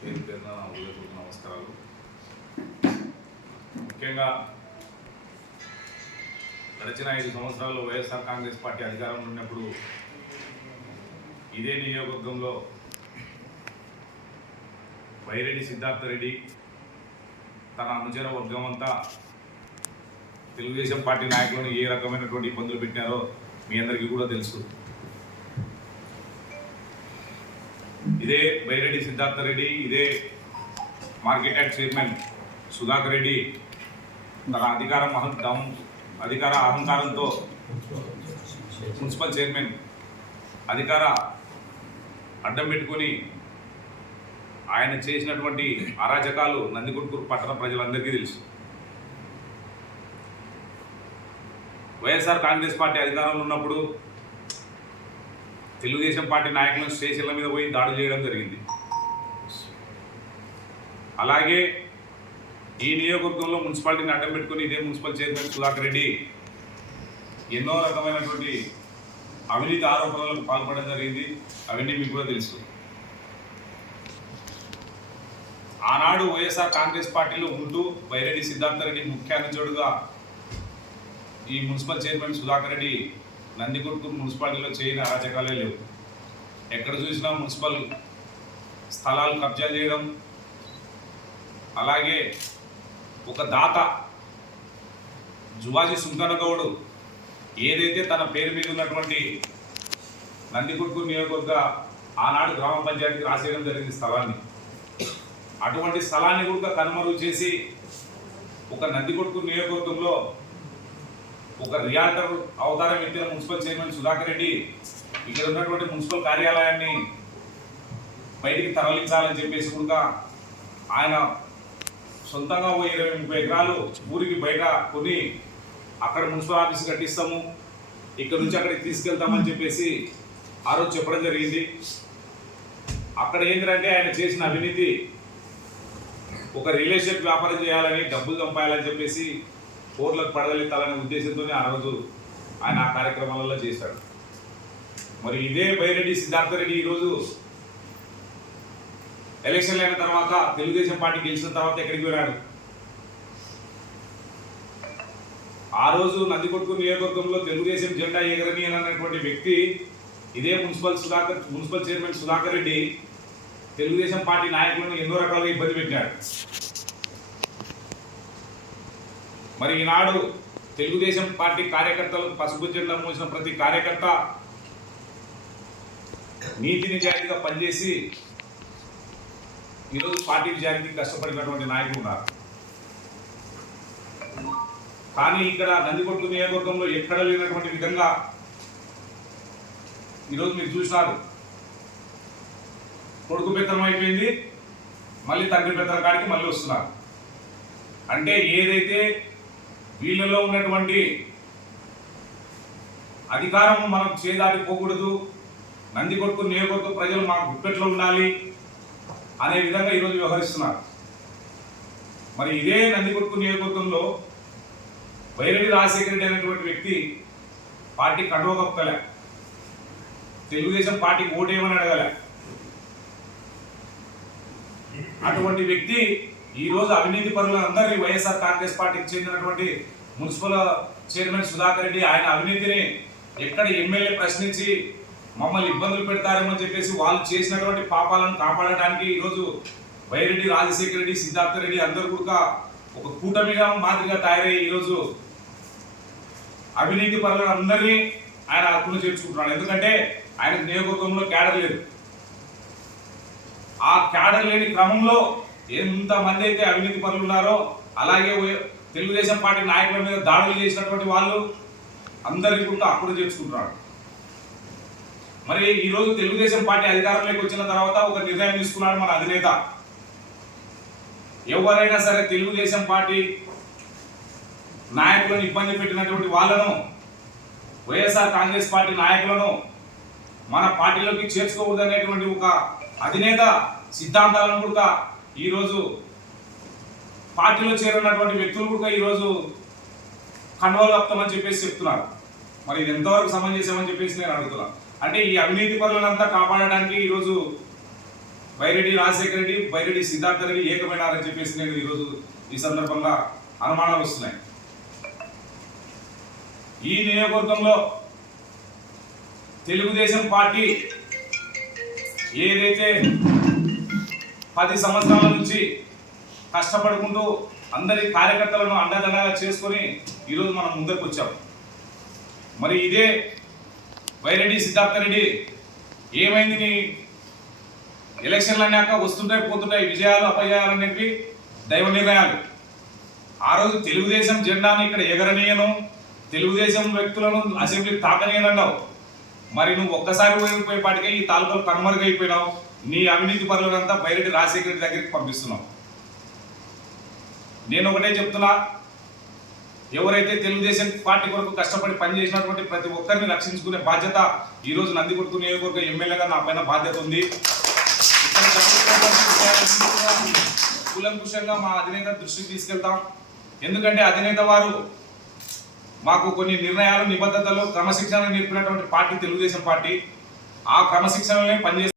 పేరు పేరున ఉదయపూర్వక నమస్కారాలు. ముఖ్యంగా గడిచిన ఐదు సంవత్సరాల్లో వైఎస్ఆర్ కాంగ్రెస్ పార్టీ అధికారంలో ఉన్నప్పుడు ఇదే నియోజకవర్గంలో వైరెడ్డి సిద్ధార్థ రెడ్డి తన అనుచర వర్గం అంతా తెలుగుదేశం పార్టీ నాయకులను ఏ రకమైనటువంటి ఇబ్బందులు పెట్టారో మీ అందరికీ కూడా తెలుసు. ఇదే బైరెడ్డి సిద్ధార్థ రెడ్డి ఇదే market yard chairman Sudhakar Reddy. తన అధికారం అహం అధికార అహంకారంతో మున్సిపల్ చైర్మన్ అధికార అడ్డం పెట్టుకొని ఆయన చేసినటువంటి అరాచకాలు నందికొట్కూరు పట్టణ ప్రజలందరికీ తెలుసు. వైఎస్ఆర్ కాంగ్రెస్ పార్టీ అధికారంలో ఉన్నప్పుడు తెలుగుదేశం పార్టీ నాయకులను స్టేషన్ల మీద పోయి దాడులు చేయడం జరిగింది. అలాగే ఈ నియోజకవర్గంలో మున్సిపాలిటీని అడ్డం పెట్టుకుని ఇదే మున్సిపల్ చైర్మన్ సుధాకర్ రెడ్డి ఎన్నో రకమైనటువంటి అవినీతి ఆరోపణలకు పాల్పడడం జరిగింది. అవన్నీ మీకు కూడా తెలుసు. ఆనాడు వైఎస్ఆర్ కాంగ్రెస్ పార్టీలో ఉంటూ బైరెడ్డి సిద్ధార్థ రెడ్డి ముఖ్య అనుచరుడుగా ఈ మున్సిపల్ చైర్మన్ సుధాకర్ రెడ్డి నందికొట్కూరు మున్సిపాలిటీలో చేయని అరాచకాలే లేవు. ఎక్కడ చూసినా మున్సిపల్ స్థలాలు కబ్జా చేయడం అలాగే ఒక దాత జువాజీ సుంకనగౌడు ఏదైతే తన పేరు మీద ఉన్నటువంటి నందికొట్కూరు నియోజకవర్గ ఆనాడు గ్రామ పంచాయతీకి రాసేయడం జరిగింది స్థలాన్ని. అటువంటి స్థలాన్ని కూడా కనుమరుగు చేసి ఒక నందికొట్కూరు నియోజకవర్గంలో ఒక రియాల్టర్ అవతారం ఎత్తిన మున్సిపల్ చైర్మన్ సుధాకర్ రెడ్డి ఇక్కడ ఉన్నటువంటి మున్సిపల్ కార్యాలయాన్ని బయటికి తరలించాలని చెప్పేసి కూడా ఆయన సొంతంగా ఓ ఇరవై ముప్పై ఎకరాలు ఊరికి బయట కొని అక్కడ మున్సిపల్ ఆఫీస్ కట్టిస్తాము. ఇక్కడ నుంచి అక్కడికి తీసుకెళ్తామని చెప్పేసి ఆ రోజు చెప్పడం జరిగింది. అక్కడ ఏంటంటే ఆయన చేసిన అవినీతి ఒక రియల్ ఎస్టేట్ వ్యాపారం చేయాలని డబ్బులు చంపాలని చెప్పేసి కోర్లకు పడగలెత్తాలనే ఉద్దేశంతోనే ఆ రోజు ఆయన ఆ కార్యక్రమాలలో చేశాడు. మరి ఇదే బైరెడ్డి సిద్ధార్థ రెడ్డి ఈరోజు ఎలక్షన్లు అయిన తర్వాత తెలుగుదేశం పార్టీ గెలిచిన తర్వాత ఎక్కడికి వెళ్ళాడు ఆ రోజు నందికొట్కు నియోజకవర్గంలో తెలుగుదేశం జెండా ఎగరని అనేటువంటి వ్యక్తి ఇదే municipal Sudhakar municipal chairman Sudhakar Reddy Telugu Desam party నాయకులను ఎన్నో రకాలుగా ఇబ్బంది పెట్టాడు మరి ఈనాడు తెలుగుదేశం పార్టీ కార్యకర్తలకు పసుపు జెండా మోసిన ప్రతి కార్యకర్త నీతి నిజాయితీగా పనిచేసి ఈరోజు పార్టీ విజయానికి కష్టపడినటువంటి నాయకులు ఉన్నారు. కానీ ఇక్కడ నందికొట్టు నియోజకవర్గంలో ఎక్కడ లేనటువంటి విధంగా ఈరోజు మీరు చూసినారు. కొడుకు పెత్తనం అయిపోయింది మళ్ళీ తండ్రి పెత్తనం కాడికి మళ్ళీ వస్తున్నారు. అంటే ఏదైతే వీళ్ళలో ఉన్నటువంటి అధికారం మనం చేదాటి పోకూడదు. నందికొట్టు నియోజకవర్గ ప్రజలు మా గుప్పెట్లో ఉండాలి అనే విధంగా ఈరోజు వ్యవహరిస్తున్నారు. మరి ఇదే నందికొట్టు నియోజకవర్గంలో వైరెడ్డి రాజశేఖర రెడ్డి అనేటువంటి వ్యక్తి పార్టీ కడువ కప్పలే తెలుగుదేశం పార్టీకి ఓటేయమని అడగలే. అటువంటి వ్యక్తి ఈ రోజు అవినీతి పరులందరినీ వైఎస్ఆర్ కాంగ్రెస్ పార్టీకి చెందినటువంటి మున్సిపల్ చైర్మన్ సుధాకర్ రెడ్డి ఆయన అవినీతిని ఎక్కడ ఎమ్మెల్యే ప్రశ్నించి మమ్మల్ని ఇబ్బందులు పెడతారేమో అని చెప్పేసి వాళ్ళు చేసినటువంటి పాపాలను కాపాడడానికి ఈరోజు వైరెడ్డి రాజశేఖర రెడ్డి సిద్ధార్థ రెడ్డి అందరూ కూడా ఒక కూటమిగా మాదిరిగా తయారయ్యి ఈరోజు అవినీతి పరులను అందరినీ ఆయన హక్కును చేర్చుకుంటున్నాడు. ఎందుకంటే ఆయన నియోజకవర్గంలో క్యాడర్ లేదు. ఆ క్యాడర్ లేని క్రమంలో ఎంతమంది అయితే అవినీతి పనులు ఉన్నారో అలాగే తెలుగుదేశం పార్టీ నాయకుల మీద దాడులు చేసినటువంటి వాళ్ళు అందరికీ కూడా అప్పుడు చేసుకుంటున్నారు మరి ఈరోజు తెలుగుదేశం పార్టీ అధికారంలోకి వచ్చిన తర్వాత ఒక నిర్ణయం తీసుకున్నాడు మన అధినేత. ఎవరైనా సరే తెలుగుదేశం పార్టీ నాయకులను ఇబ్బంది పెట్టినటువంటి వాళ్ళను వైఎస్ఆర్ కాంగ్రెస్ పార్టీ నాయకులను మన పార్టీలోకి చేర్చుకోకూడదు అనేటువంటి ఒక అధినేత సిద్ధాంతాలను కూడా ఈరోజు పార్టీలో చేరినటువంటి వ్యక్తులు కూడా ఈరోజు కండవాలు కప్తామని చెప్పేసి చెప్తున్నారు. మరి ఇది ఎంతవరకు సమంజసమని చెప్పేసి నేను అడుగుతున్నా. అంటే ఈ అవినీతి పనులంతా కాపాడడానికి ఈరోజు బైరెడ్డి రాజశేఖర రెడ్డి బైరెడ్డి సిద్ధార్థ రెడ్డి ఏకమైనారని చెప్పేసి నేను ఈరోజు ఈ సందర్భంగా అనుమానాలు వస్తున్నాయి. ఈ నియోజకవర్గంలో తెలుగుదేశం పార్టీ ఏదైతే పది సంవత్సరాల నుంచి కష్టపడుకుంటూ అందరి కార్యకర్తలను అండదండగా చేసుకొని ఈరోజు మనం ముందరికి వచ్చాం. మరి ఇదే వైరెడ్డి సిద్ధార్థ రెడ్డి ఏమైంది నీ ఎలక్షన్లు అన్నాక వస్తుంటాయి పోతుంటాయి విజయాలు అపజయాలు అనేవి దైవ నిర్ణయాలు. ఆ రోజు తెలుగుదేశం జెండాను ఇక్కడ ఎగరనీయను తెలుగుదేశం వ్యక్తులను అసెంబ్లీ తాకనీయనన్నావు మరి నువ్వు ఒక్కసారి పోయిపోయేపాటికే ఈ తాలూకాలు కనుమరుగైపోయినావు. నీ అవినీతి పరులంతా బయట రాజశేఖర రెడ్డి దగ్గరికి పంపిస్తున్నావు నేను ఒకటే చెప్తున్నా ఎవరైతే తెలుగుదేశం పార్టీ కొరకు కష్టపడి పనిచేసినటువంటి ప్రతి ఒక్కరిని రక్షించుకునే బాధ్యత ఈ రోజు నందికొట్టు నియోజకవర్గ ఎమ్మెల్యేగా నా పైన బాధ్యత ఉంది. ఇక్కడ కూలంకుషంగా మా అధినేత దృష్టికి తీసుకెళ్తాం. ఎందుకంటే అధినేత వారు మాకు కొన్ని నిర్ణయాలు నిబద్ధతలు క్రమశిక్షణ నేర్పినటువంటి పార్టీ తెలుగుదేశం పార్టీ. ఆ క్రమశిక్షణలోనే పనిచేస్తాం